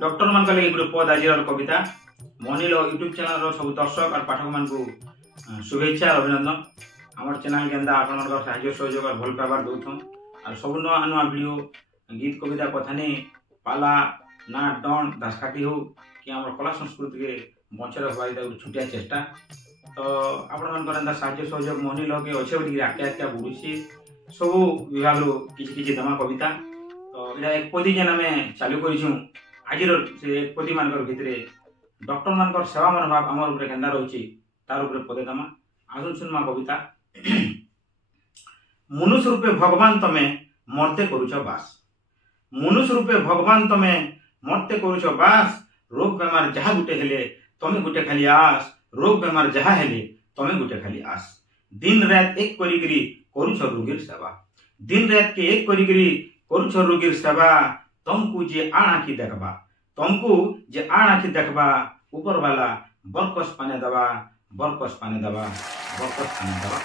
Doctor मान लगे गोटे पद आज कविता मनिल यूट्यूब चैनल सब दर्शक और पाठक मान शुभेच्छा और अभिनंदन। आम चैनल के आपण साहय सहयोग और भल पाइबार दौथन और सब नुआ नुआ वीडियो गीत कविता कथानी पाला ना डन दासकाठी हो कि आम कला संस्कृति के बंचे रखा छुटिया चेष्टा तो आपण मान साहय सहयोग मनिल के अच्छे आके आके बुड़ूसी सब विभाग किसी दमा कविता तो यहाँ एक पदी जेन आम चालू करूँ आज से एक पदी मान भितर डॉक्टर मान सेवा मनोभाव आम उपरे केन्दा रही तार उपरे पदे दमा आसुन सुनमा कविता। मनुष्य रूपे भगवान तमे मरते करुछ बास, मनुष्य रूपे भगवान तमे मरते करुछ बास, रोग बेमार जहा गुटे हेले तमे गुटे खाली आस, रोग बेमार जहा हेले तमे गुटे खाली आस। दिन रात एक करिकरी करुछ रोगीर सेवा, दिन रात के एक करिकरी करुछ रोगीर सेवा। तुमको जे आण आखि देखबा, तुमको जे आण आखि देखबा, ऊपर वाला बरकस पाने दबा, बरकस पाने दबा, बरकस पाने दबा।